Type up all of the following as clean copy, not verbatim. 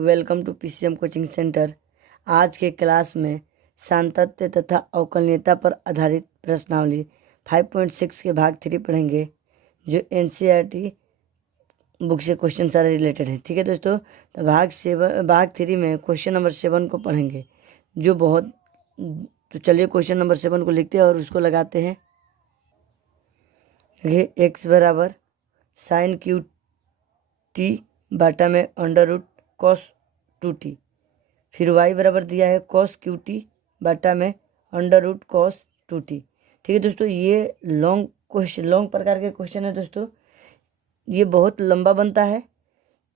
Welcome to PCM coaching centre. आज के class में सांतत्य तथा अवकलनीयता पर आधारित प्रश्नावली 5.6 के भाग 3 पढ़ेंगे, जो एनसीईआरटी बुक से क्वेश्चन सारे रिलेटेड है। ठीक है दोस्तों, तो भाग 3 में क्वेश्चन नंबर 7 को पढ़ेंगे, जो बहुत। तो चलिए क्वेश्चन नंबर 7 को लिखते हैं और उसको लगाते हैं। देखिए, x बराबर साइन क्यू टी बाटा में अंडर रूट कॉस 2t, फिर y बराबर दिया है कॉस क्यू टी बाटा में अंडर रूट कॉस 2t। ठीक है दोस्तों, ये लॉन्ग प्रकार के क्वेश्चन है दोस्तों, ये बहुत लंबा बनता है।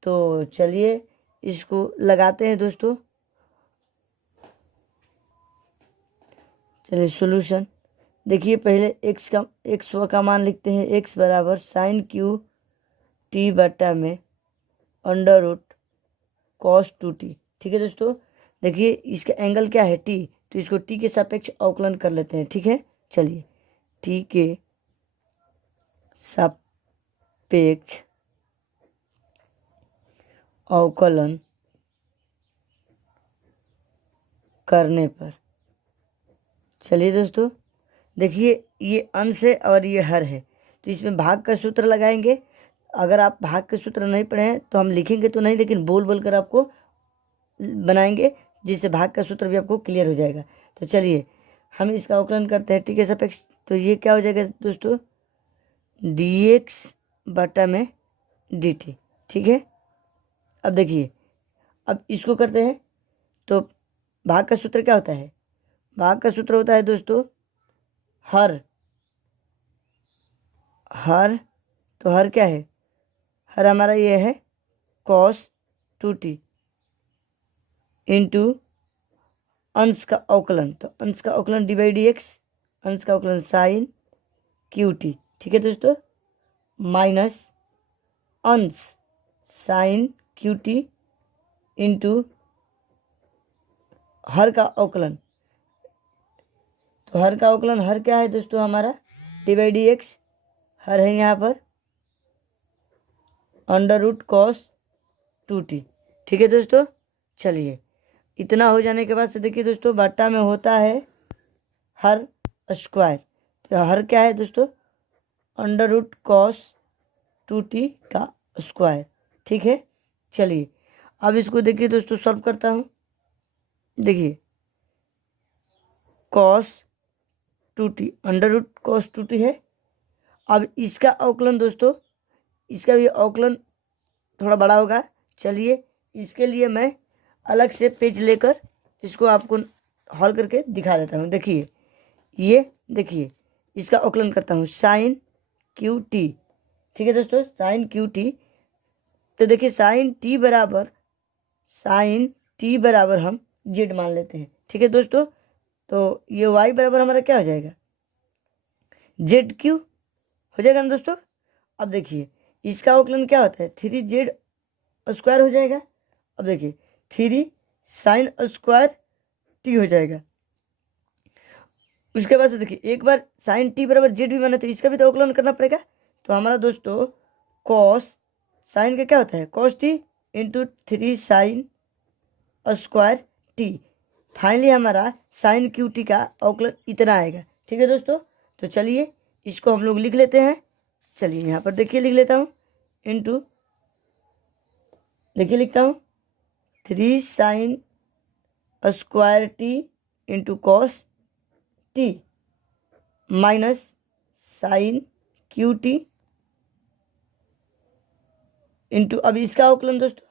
तो चलिए इसको लगाते हैं दोस्तों। चलिए सॉल्यूशन देखिए, पहले एक्स का मान लिखते हैं। x बराबर साइन क्यू टी बटा में अंडर रूट कॉस 2t। ठीक है दोस्तों, देखिए इसका एंगल क्या है, t, तो इसको t के सापेक्ष अवकलन कर लेते हैं। ठीक है, चलिए t के सापेक्ष अवकलन करने पर, चलिए दोस्तों देखिए ये अंश है और ये हर है, तो इसमें भाग का सूत्र लगाएंगे। अगर आप भाग के सूत्र नहीं पढ़े हैं तो हम लिखेंगे तो नहीं, लेकिन बोल कर आपको बनाएंगे, जिससे भाग का सूत्र भी आपको क्लियर हो जाएगा। तो चलिए हम इसका अवकलन करते हैं टी के सापेक्ष। तो ये क्या हो जाएगा दोस्तों, dx बटा में dt। ठीक है, अब देखिए, अब इसको करते हैं। तो भाग का सूत्र क्या होता है, भाग का सूत्र होता है दोस्तों हर। तो हर क्या है, हर हमारा ये है cos 2t इंटू अंश का अवकलन, तो अंश का अवकलन डी बाई डी एक्स, अंश का अवकलन साइन क्यू टी। ठीक है दोस्तों, माइनस अंश साइन क्यू टी इंटू हर का अवकलन। तो हर का अवकलन, हर क्या है दोस्तों हमारा डी बाई डी एक्स, हर है यहाँ पर अंडर रूट कॉस 2t। ठीक है दोस्तों, चलिए इतना हो जाने के बाद से देखिए दोस्तों, बट्टा में होता है हर स्क्वायर। तो हर क्या है दोस्तों, अंडर रूट कॉस 2t का स्क्वायर। ठीक है, चलिए अब इसको देखिए दोस्तों, सॉल्व करता हूँ। देखिए cos 2t under root cos 2t है। अब इसका अवकलन दोस्तों, इसका भी अवकलन थोड़ा बड़ा होगा। चलिए इसके लिए मैं अलग से पेज लेकर इसको आपको हल करके दिखा देता हूँ। देखिए ये देखिए, इसका अवकलन करता हूँ साइन क्यू टी। ठीक है दोस्तों, साइन क्यू टी। तो देखिए साइन टी बराबर हम जेड मान लेते हैं। ठीक है दोस्तों, तो ये वाई बराबर हमारा क्या हो जाएगा, जेड क्यू हो जाएगा ना दोस्तों। अब देखिए इसका अवकलन क्या होता है, 3z स्क्वायर हो जाएगा। अब देखिए 3 साइन स्क्वायर टी हो जाएगा। उसके बाद से देखिए एक बार साइन टी बराबर जेड भी माना, तो इसका भी तो अवकलन करना पड़ेगा। तो हमारा दोस्तों कॉस साइन का क्या होता है, cos T into 3 sine square T. Finally हमारा साइन क्यू टी का अवकलन इतना आएगा। ठीक है दोस्तों, तो चलिए इसको हम लोग लिख लेते हैं। चलिए यहाँ पर देखिए लिख लेता हूँ, इंटू देखिए लिखता हूँ 3 sine square t into cos t minus sine cube t into, अब इसका अवकलन दोस्तों,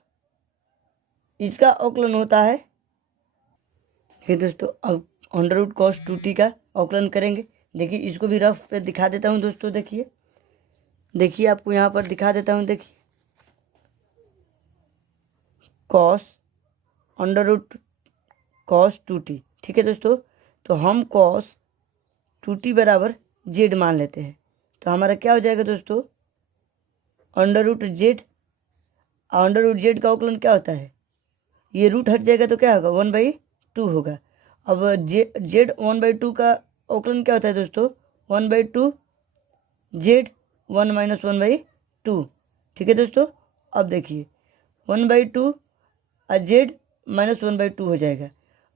इसका अवकलन होता है, ये दोस्तों अब अंडर रूट कॉस 2t का अवकलन करेंगे। देखिए इसको भी रफ पे दिखा देता हूँ दोस्तों। देखिए आपको यहाँ पर दिखा देता हूँ। देखिए cos under root cos 2t। ठीक है दोस्तों, तो हम कॉस 2t बराबर जेड मान लेते हैं। तो हमारा क्या हो जाएगा दोस्तों, under root z. Under root z का अवकलन क्या होता है, ये रूट हट जाएगा तो क्या होगा, 1/2 होगा। अब जेड 1/2 का अवकलन क्या होता है दोस्तों, 1/2 जेड 1 - 1/2। ठीक है दोस्तों, अब देखिए 1/2 और जेड -1/2 हो जाएगा।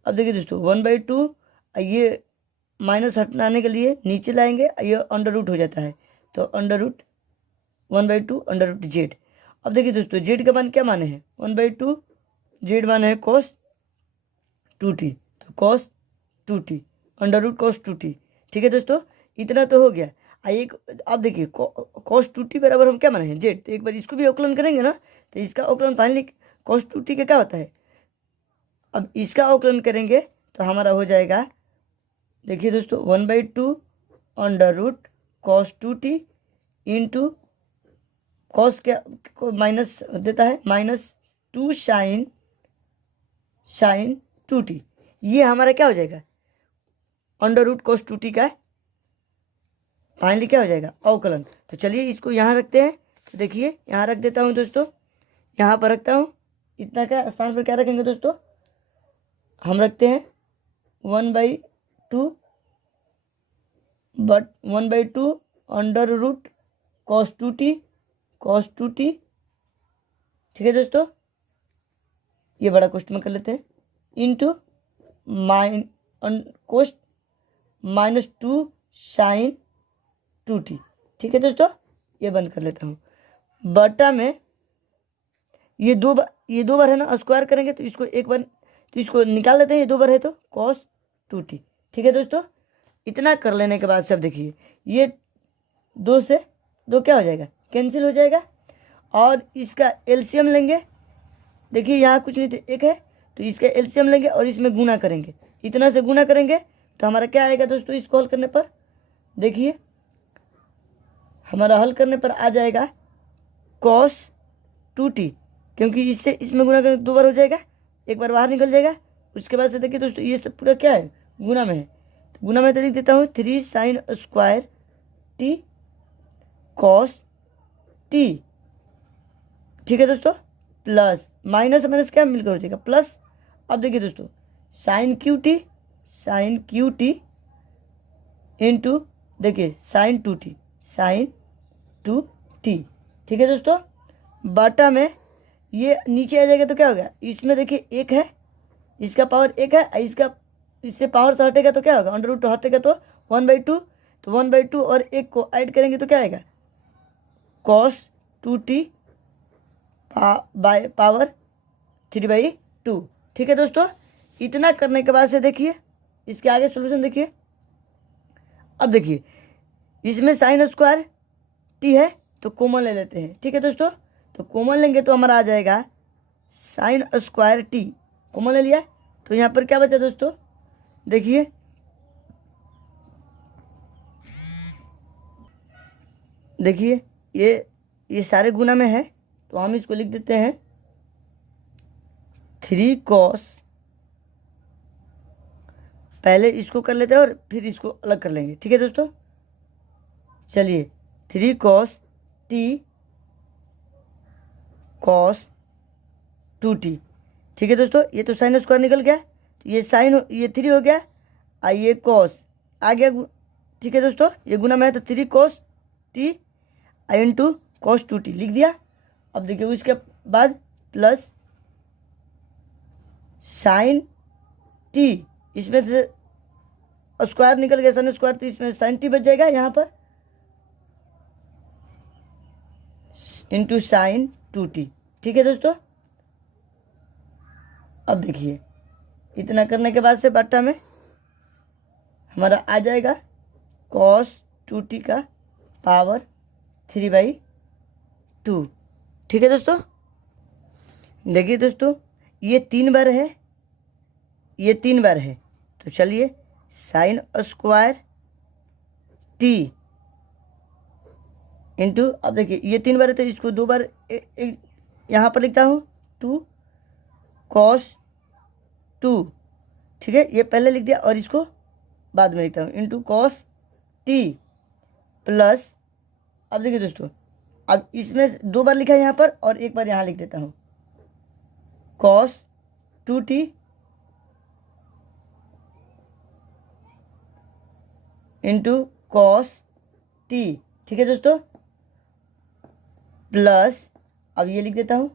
अब देखिए दोस्तों 1/2 ये माइनस हटाने के लिए नीचे लाएंगे, ये अंडर रूट हो जाता है, तो under root 1/2 under root z. अब देखिए दोस्तों जेड का मान क्या माने हैं 1/2, जेड माने है cos 2t, तो cos 2t under root cos 2t। ठीक है दोस्तों, इतना तो हो गया। एक अब देखिए cos 2t बराबर हम क्या माने हैं जेड, तो एक बार इसको भी अवकलन करेंगे ना, तो इसका अवकलन फाइनली cos 2t का क्या होता है। अब इसका अवकलन करेंगे तो हमारा हो जाएगा, देखिए दोस्तों 1/2 under root cos 2t into cos क्या को माइनस देता है -2 साइन 2t, ये हमारा क्या हो जाएगा अंडर रूट cos 2t का फाइनली क्या हो जाएगा अवकलन। तो चलिए इसको यहाँ रखते हैं, तो देखिए यहाँ रख देता हूँ दोस्तों, यहाँ पर रखता हूँ, इतना का स्थान पर क्या रखेंगे दोस्तों, हम रखते हैं 1/2 but 1/2 under root cos 2t cos 2t। ठीक है दोस्तों, ये बड़ा क्वेश्चन में कर लेते हैं, इंटू कोस्ट -2 साइन 2t। ठीक है दोस्तों, ये बंद कर लेता हूँ। बटा में ये दो बार है ना, स्क्वायर करेंगे तो इसको एक बार, तो इसको निकाल लेते हैं, ये 2 बार है तो cos 2t। ठीक है दोस्तों, इतना कर लेने के बाद सब देखिए ये 2 से 2 क्या हो जाएगा कैंसिल हो जाएगा, और इसका एलसीएम लेंगे। देखिए यहाँ कुछ नहीं तो 1 है, तो इसका एलसीएम लेंगे और इसमें गुना करेंगे, इतना से गुना करेंगे तो हमारा क्या आएगा दोस्तों, इसको हल करने पर देखिए हमारा हल करने पर आ जाएगा cos 2t, क्योंकि इससे इसमें गुना करेंगे 2 बार हो जाएगा, एक बार बाहर निकल जाएगा। उसके बाद से देखिए दोस्तों ये सब पूरा क्या है गुना में है, तो गुना में तो लिख देता हूँ 3 sine square t cos t। ठीक है दोस्तों, प्लस माइनस माइनस क्या मिलकर हो जाएगा प्लस। अब देखिए दोस्तों साइन क्यू टी इंटू देखिए साइन 2t। ठीक है दोस्तों, बटा में ये नीचे आ जाएगा तो क्या हो गया, इसमें देखिए 1 है, इसका पावर 1 है, इसका इससे पावर से हटेगा तो क्या होगा अंडर रूट हटेगा तो 1/2, तो 1/2 और 1 को ऐड करेंगे तो क्या आएगा cos 2t बाय पावर 3/2। ठीक है दोस्तों, इतना करने के बाद से देखिए इसके आगे सॉल्यूशन देखिए। अब देखिए इसमें साइन स्क्वायर टी है तो कॉमन ले लेते हैं। ठीक है दोस्तों, तो कॉमन लेंगे तो हमारा आ जाएगा साइन स्क्वायर टी, कॉमन ले लिया तो यहाँ पर क्या बचा दोस्तों, देखिए ये सारे गुना में है, तो हम इसको लिख देते हैं 3 cos, पहले इसको कर लेते हैं और फिर इसको अलग कर लेंगे। ठीक है दोस्तों, चलिए 3 cos t cos 2t। ठीक है दोस्तों, ये तो साइन स्क्वायर निकल गया, तो ये साइन ये 3 हो गया और ये cos आ गया। ठीक है दोस्तों, ये गुना में है तो 3 cos t into cos 2t लिख दिया। अब देखिए उसके बाद प्लस साइन t, इसमें से स्क्वायर निकल गया साइन स्क्वायर, तो इसमें साइन t बच जाएगा यहाँ पर इंटू साइन 2t। ठीक है दोस्तों, अब देखिए इतना करने के बाद से बट्टा में हमारा आ जाएगा cos 2t का पावर 3/2। ठीक है दोस्तों, देखिए दोस्तों ये 3 बार है, ये 3 बार है, तो चलिए साइन स्क्वायर टी इंटू, अब देखिए ये 3 बार है तो इसको 2 बार यहाँ पर लिखता हूँ 2 cos 2। ठीक है, ये पहले लिख दिया और इसको बाद में लिखता हूँ इंटू cos t प्लस, अब देखिए दोस्तों अब इसमें 2 बार लिखा है यहाँ पर और 1 बार यहाँ लिख देता हूँ cos 2t into cos t। ठीक है दोस्तों, प्लस अब ये लिख देता हूँ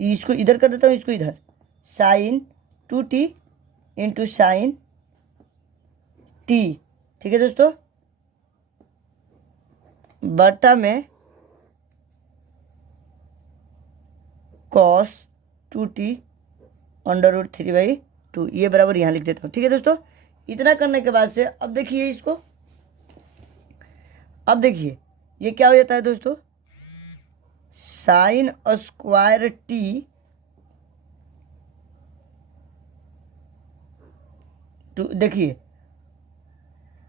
इसको इधर कर देता हूँ, इसको इधर, sign 2t into sine t, ठीक है दोस्तों, बटा में cos 2t √3/2, ये बराबर यहाँ लिख देता हूँ। ठीक है दोस्तों, इतना करने के बाद से अब देखिए इसको, अब देखिए ये क्या हो जाता है दोस्तों, साइन स्क्वायर t देखिए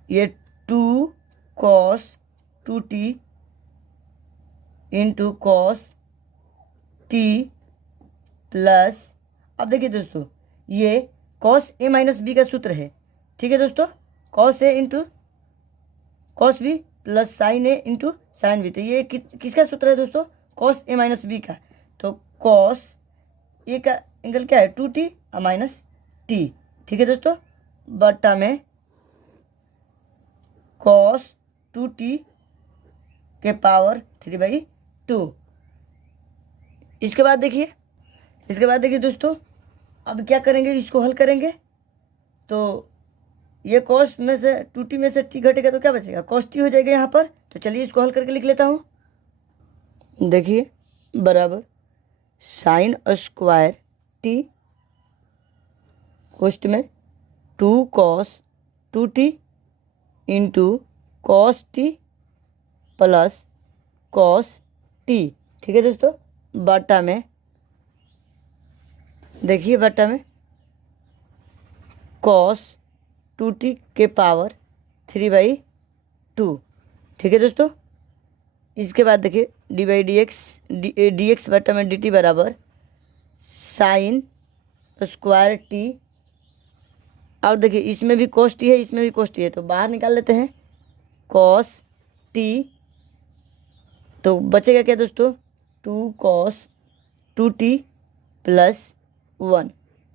ये 2 cos 2t into cos t plus, अब देखिए दोस्तों ये cos a माइनस बी का सूत्र है। ठीक है दोस्तों, cos a into cos b plus sign a into sine b, तो ये किसका सूत्र है दोस्तों, cos a माइनस बी का। तो cos a का एंगल क्या है, 2t माइनस t, ठीक है दोस्तों, बटा में cos 2t के पावर 3/2। इसके बाद देखिए दोस्तों, अब क्या करेंगे, इसको हल करेंगे तो ये cos में से 2t में से t घटेगा तो क्या बचेगा, cos t हो जाएगा यहाँ पर। तो चलिए इसको हल करके लिख लेता हूँ। देखिए बराबर साइन स्क्वायर t कोष्ट में 2 cos 2t into cos t plus cos t, ठीक है दोस्तों, बटा में देखिए बटा में cos 2t के पावर 3/2, ठीक है दोस्तों। इसके बाद देखिए dx बटा में dt बराबर साइन स्क्वायर t, और देखिए इसमें भी cos t है, इसमें भी cos t है, तो बाहर निकाल लेते हैं cos t, तो बचेगा क्या दोस्तों, 2 cos 2t प्लस 1,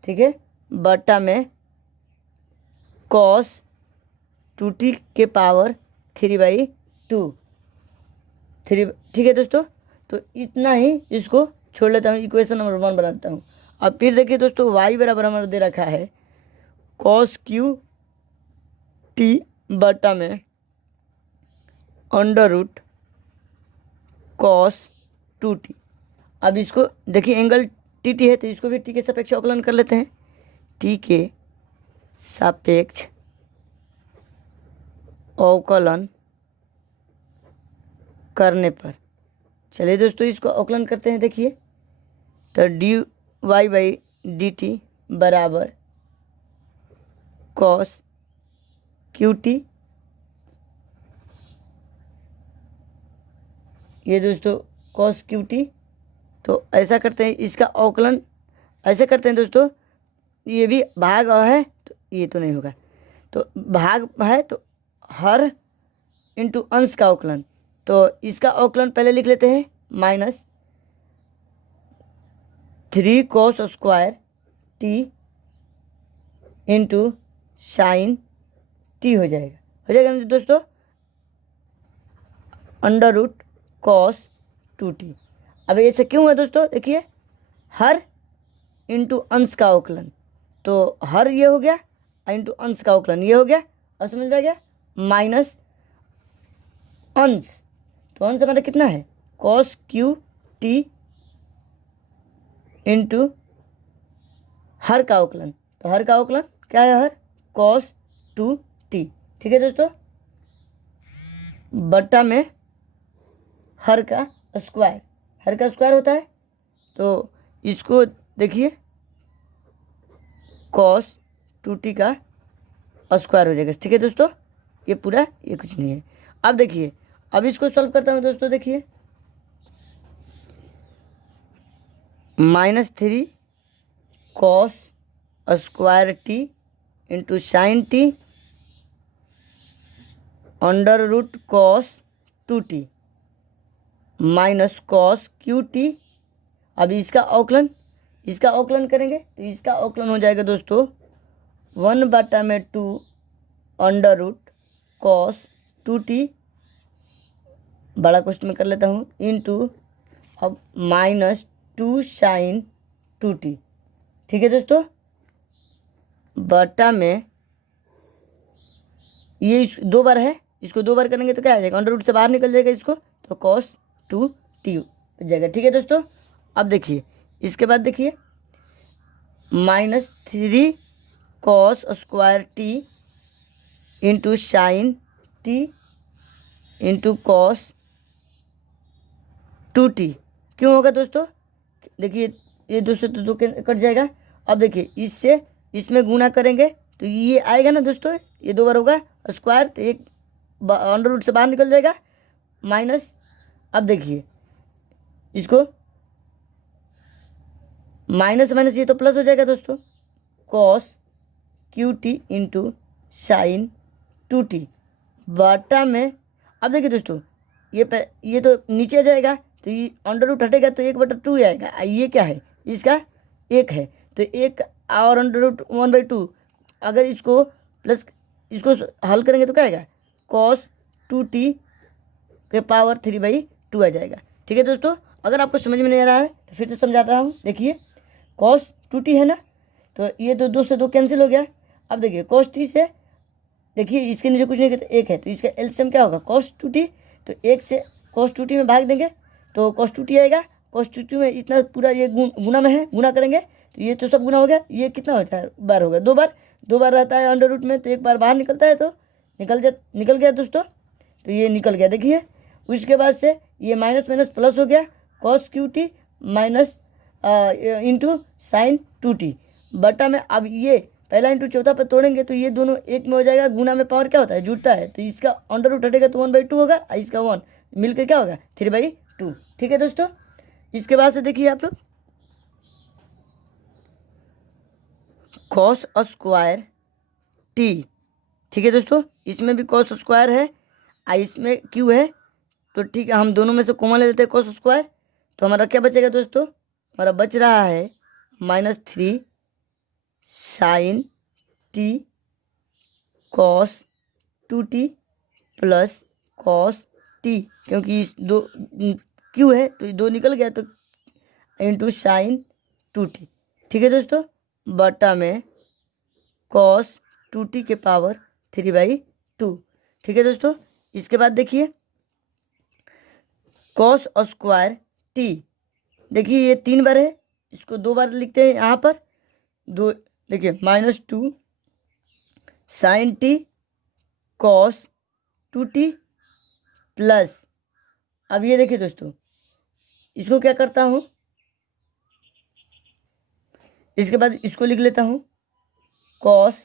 ठीक है, बटा में cos 2t के पावर 3/2, ठीक है दोस्तों। तो इतना ही इसको छोड़ लेता हूँ, इक्वेशन नंबर 1 बनाता हूँ। अब फिर देखिए दोस्तों y बराबर हमारा दे रखा है cos q t बटा में अंडर रूट cos 2t। अब इसको देखिए एंगल टी टी है तो इसको भी टी के सापेक्ष अवकलन कर लेते हैं, टी के सापेक्ष अवकलन करने पर, चलिए दोस्तों इसको अवकलन करते हैं। देखिए तो dy/dt बराबर cos qt, ये दोस्तों cos qt, तो ऐसा करते हैं, इसका अवकलन ऐसे करते हैं दोस्तों, ये भी भाग है तो ये तो नहीं होगा, तो भाग है तो हर इंटू अंश का अवकलन, तो इसका अवकलन पहले लिख लेते हैं -3 cos square t into sine t हो जाएगा ना दोस्तों, अंडर रूट cos 2t। अब ऐसे क्यों है दोस्तों, देखिए हर इंटू अंश का अवकलन, तो हर ये हो गया इंटू अंश का अवकलन ये हो गया, और समझ में आ गया, माइनस अंश, तो अंश हमारा कितना है cos qt इंटू हर का अवकलन, तो हर का अवकलन क्या है, हर cos 2t, ठीक है दोस्तों, बटा में हर का स्क्वायर होता है, तो इसको देखिए cos 2t का स्क्वायर हो जाएगा, ठीक है दोस्तों, ये पूरा ये कुछ नहीं है। अब देखिए अब इसको सॉल्व करता हूँ दोस्तों, देखिए -3 cos square t into sine t under root cos 2t minus cos qt। अब इसका अवकलन करेंगे तो इसका अवकलन हो जाएगा दोस्तों 1/2 अंडर रूट cos 2t, बड़ा क्वेश्चन में कर लेता हूँ, इंटू अब टू साइन टू टी। ठीक है दोस्तों, बटा में ये दो बार है, इसको दो बार करेंगे तो क्या आ जाएगा, अंडर रूट से बाहर निकल जाएगा इसको, तो कॉस टू टी जाएगा। ठीक है दोस्तों, अब देखिए इसके बाद देखिए -3 cos square t into sine t into cos two T क्यों होगा दोस्तों, देखिए ये दो से तो दो कट जाएगा। अब देखिए इससे इसमें गुना करेंगे तो ये आएगा ना दोस्तों, ये दो बार होगा स्क्वायर, तो एक अंडर रूट से बाहर निकल जाएगा माइनस। अब देखिए इसको माइनस माइनस ये तो प्लस हो जाएगा दोस्तों, cos Q t into sine two T बटा में। अब देखिए दोस्तों ये तो नीचे जाएगा, तो ये अंडर रूट हटेगा तो 1/2 आएगा। ये क्या है, इसका 1 है, तो 1 और अंडर रूट 1/2, अगर इसको प्लस इसको हल करेंगे तो क्या आएगा, कॉस टू टी के पावर 3/2 आ जाएगा। ठीक है दोस्तों, अगर आपको समझ में नहीं आ रहा है तो फिर से समझा रहा हूँ। देखिए कॉस टू टी है ना, तो ये तो 2 से 2 कैंसिल हो गया। अब देखिए कॉस टी से, देखिए इसके नीचे कुछ नहीं करते, 1 है, तो इसका एलसीएम क्या होगा, कॉस टू टी, तो 1 से कॉस टू टी में भाग देंगे तो कॉस टू टी आएगा। कॉस टू टी में इतना पूरा ये गुना में है, गुना करेंगे तो ये तो सब गुना हो गया, ये कितना होता है, बार होगा, 2 बार, 2 बार रहता है अंडर रूट में, तो 1 बार बाहर निकलता है, तो निकल गया दोस्तों, तो ये निकल गया। देखिए उसके बाद से ये माइनस माइनस प्लस हो गया, cos Q T minus into sine two T बटा में। अब ये पहला इंटू चौथा पर तोड़ेंगे तो ये दोनों एक में हो जाएगा, गुना में पावर क्या होता है, जुड़ता है, तो इसका अंडर रूट हटेगा तो 1/2 होगा, इसका 1 मिलकर क्या होगा 3/2। ठीक है दोस्तों, इसके बाद से देखिए आप लोग कॉस स्क्वायर टी। ठीक है दोस्तों, इसमें भी कॉस स्क्वायर है, इसमें क्यू है, तो ठीक है हम दोनों में से कॉमन ले लेते हैं कॉस स्क्वायर, तो हमारा क्या बचेगा दोस्तों, हमारा बच रहा है -3 sine t cos two t plus cos t, क्योंकि इस दो क्यू है तो 2 निकल गया, तो इंटू साइन टू टी। ठीक है दोस्तों, बटा में कॉस टू टी के पावर 3/2। ठीक है दोस्तों, इसके बाद देखिए कॉस स्क्वायर टी, देखिए ये 3 बार है, इसको 2 बार लिखते हैं यहाँ पर, 2 देखिए -2 sine t cos two t plus, अब ये देखिए दोस्तों इसको क्या करता हूँ, इसके बाद इसको लिख लेता हूँ cos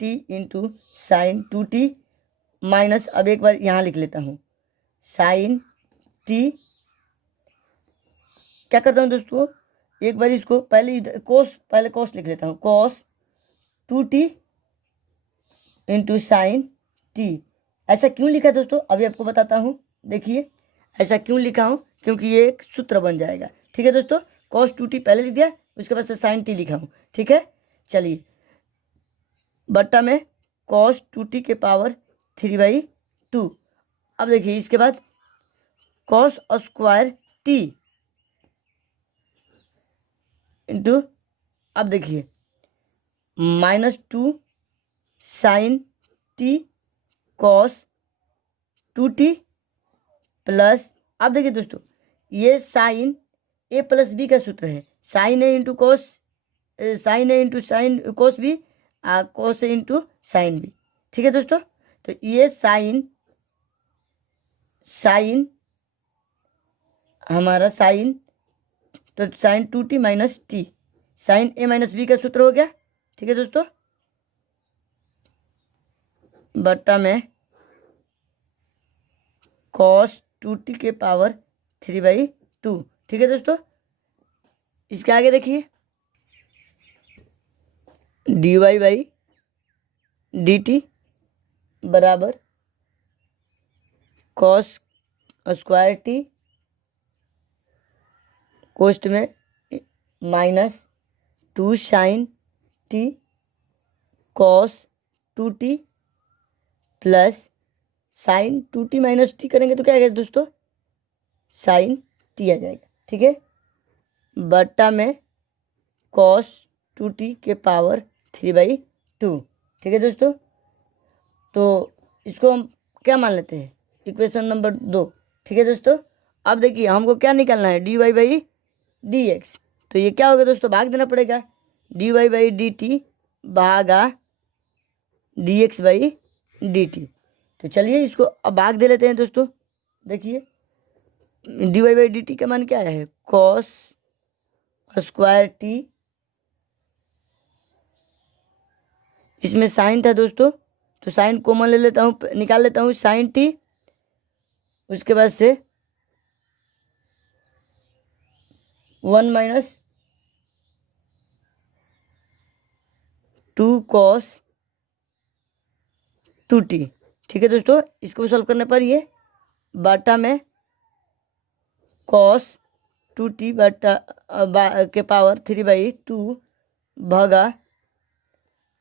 T into sine two T minus, अब एक बार यहाँ लिख लेता हूँ साइन टी, क्या करता हूँ दोस्तों, एक बार इसको पहले कॉस लिख लेता हूँ, cos two T into sine T. ऐसा क्यों लिखा दोस्तों, अभी आपको बताता हूँ। देखिए ऐसा क्यों लिखा हूँ, क्योंकि ये एक सूत्र बन जाएगा। ठीक है दोस्तों, कॉस टू टी पहले लिख दिया, उसके बाद से साइन टी लिखा हूँ। ठीक है, चलिए बट्टा में कॉस टू टी के पावर 3/2। अब देखिए इसके बाद कॉस स्क्वायर टी इंटू, अब देखिए -2 sine t cos two t plus, अब देखिए दोस्तों ये साइन ए प्लस बी का सूत्र है, sine A into cos, sine A into sine cos B, cos A into sine B. ठीक है दोस्तों, तो ये साइन हमारा साइन, तो sine two T minus T, sine A minus B का सूत्र हो गया। ठीक है दोस्तों, बट्टा में कॉस टू टी के पावर 3/2। ठीक है दोस्तों, इसके आगे देखिए dy/dt बराबर कॉस स्क्वायर टी कोष्ट में -2 sine t cos two t plus sine two T minus t करेंगे तो क्या आएगा दोस्तों, साइन टी आ जाएगा। ठीक है, बट्टा में cos 2t के पावर 3/2। ठीक है दोस्तों, तो इसको हम क्या मान लेते हैं, इक्वेशन नंबर 2। ठीक है दोस्तों, अब देखिए हमको क्या निकालना है, dy/dx। तो ये क्या होगा दोस्तों, भाग देना पड़ेगा, dy/dt भागा dx/dt। तो चलिए इसको अब भाग दे लेते हैं दोस्तों। देखिए dy/dt का मान क्या है, cos स्क्वायर t, इसमें साइन था दोस्तों, तो साइन कॉमन ले लेता हूँ, निकाल लेता हूँ साइन t, उसके बाद से 1 माइनस 2 cos 2t। ठीक है दोस्तों, इसको सॉल्व करने पर ये बाटा में cos 2t बटा के पावर 3/2 भागा,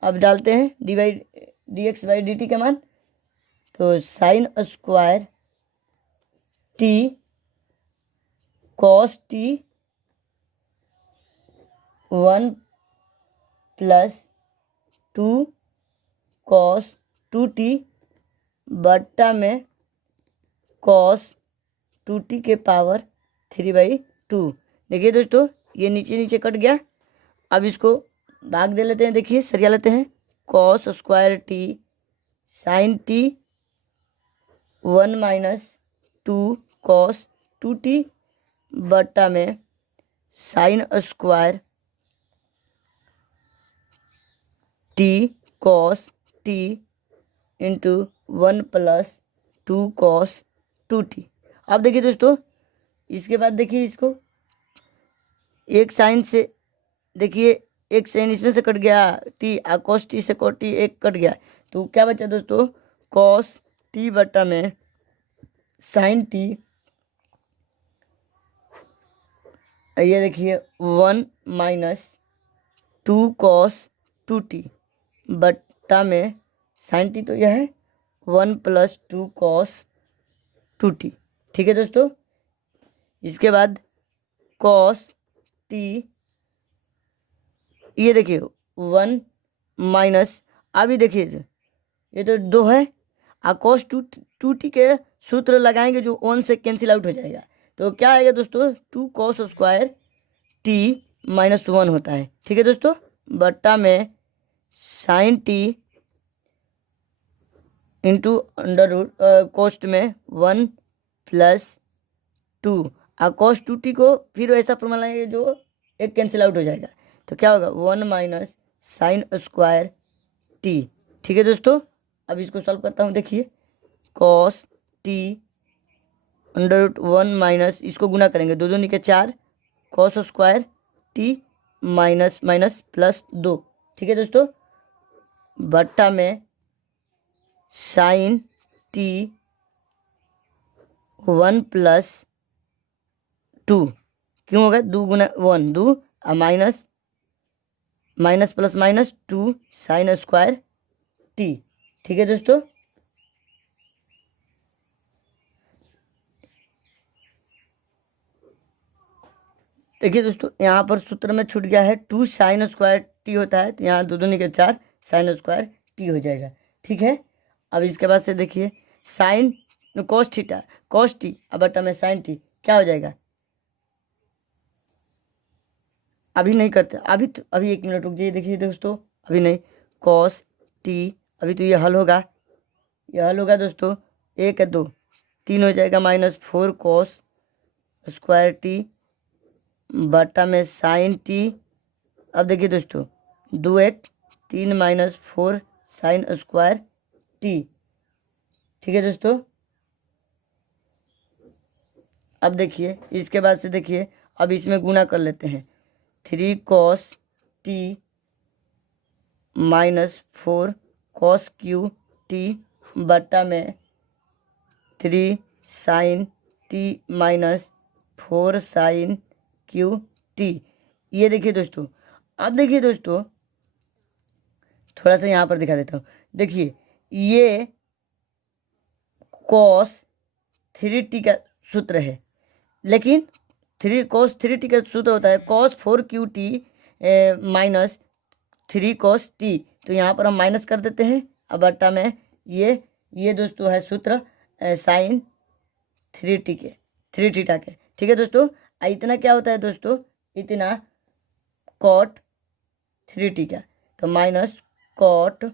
अब डालते हैं dx/dt का मान, तो sign square t cos t 1 plus 2 cos 2t बट्टा में cos 2t के पावर 3/2। देखिए दोस्तों, ये नीचे नीचे कट गया, अब इसको भाग दे लेते हैं। देखिए सरिया लेते हैं, cos square t sine t 1 minus 2 cos 2t बट्टा में sine square t cos t into 1 plus 2 cos 2t। अब देखिए दोस्तों, इसके बाद देखिए इसको एक साइन से, देखिए एक साइन इसमें से कट गया t, cos t से cos t एक कट गया, तो क्या बचा दोस्तों, cos t बट्टा में साइन t, ये देखिए 1 माइनस 2 cos 2t बट्टा में साइन टी, तो यह है 1 प्लस 2 cos 2t। ठीक है दोस्तों, इसके बाद cos t, ये देखिए 1 माइनस, अभी देखिए ये तो 2 है, cos 2t के सूत्र लगाएंगे जो 1 से कैंसिल आउट हो जाएगा, तो क्या आएगा दोस्तों, 2 cos स्क्वायर t माइनस 1 होता है। ठीक है दोस्तों, बट्टा में sine t into under root कोस्ट में 1 प्लस 2, cos 2t को फिर ऐसा फॉर्मूला लगाएंगे जो एक कैंसिल आउट हो जाएगा, तो क्या होगा 1 माइनस साइन स्क्वायर t। ठीक है दोस्तों, अब इसको सॉल्व करता हूँ। देखिए cos t under root 1 minus, इसको गुना करेंगे, 2 2 निके 4 cos square t minus minus plus 2। ठीक है दोस्तों, बट्टा में साइन t 1 प्लस 2, क्यों होगा 2 गुना 1 2, minus minus plus minus 2 sign square t। ठीक है दोस्तों, देखिए दोस्तों यहाँ पर सूत्र में छूट गया है, 2 साइन स्क्वायर t होता है, तो यहाँ 2 2 निके 4 साइन स्क्वायर t हो जाएगा। ठीक है, अब इसके बाद से देखिए sine cos theta cos t अब बटा में साइन t, क्या हो जाएगा, अभी नहीं करते, अभी तो अभी 1 मिनट रुक जाइए। देखिए दोस्तों, अभी नहीं, cos t, अभी तो ये हल होगा, ये हल होगा दोस्तों, 1 है 2 3 हो जाएगा, माइनस 4 cos स्क्वायर t बटा में साइन टी। अब देखिए दोस्तों 2 1 3 माइनस 4 साइन स्क्वायर टी। ठीक है दोस्तों, अब देखिए इसके बाद से देखिए अब इसमें गुना कर लेते हैं, 3 cos t minus 4 cos cube t बटा में 3 sine t minus 4 sine cube t. ये देखिए दोस्तों, अब देखिए दोस्तों थोड़ा सा यहाँ पर दिखा देता हूँ। देखिए ये cos 3t का सूत्र है, लेकिन 3 cos 3t का सूत्र होता है cos 4qt minus 3 cos t। तो यहाँ पर हम माइनस कर देते हैं। अब बट्टा में ये दोस्तों है सूत्र साइन 3 थीटा के। ठीक है दोस्तों, इतना क्या होता है दोस्तों, इतना कॉट 3t का, तो माइनस कॉट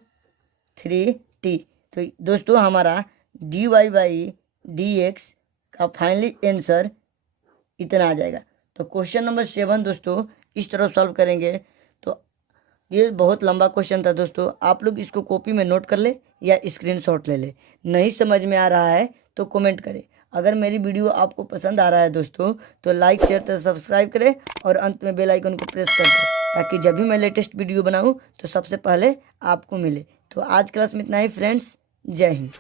3t। तो दोस्तों हमारा dy बाई dx का फाइनली आंसर इतना आ जाएगा। तो क्वेश्चन नंबर 7 दोस्तों इस तरह सॉल्व करेंगे। तो ये बहुत लंबा क्वेश्चन था दोस्तों, आप लोग इसको कॉपी में नोट कर ले या स्क्रीनशॉट ले ले। नहीं समझ में आ रहा है तो कमेंट करें। अगर मेरी वीडियो आपको पसंद आ रहा है दोस्तों तो लाइक शेयर तो सब्सक्राइब करें और अंत में बेल आइकन को प्रेस कर दें, ताकि जब भी मैं लेटेस्ट वीडियो बनाऊं तो सबसे पहले आपको मिले। तो आज क्लास में इतना ही फ्रेंड्स, जय हिंद।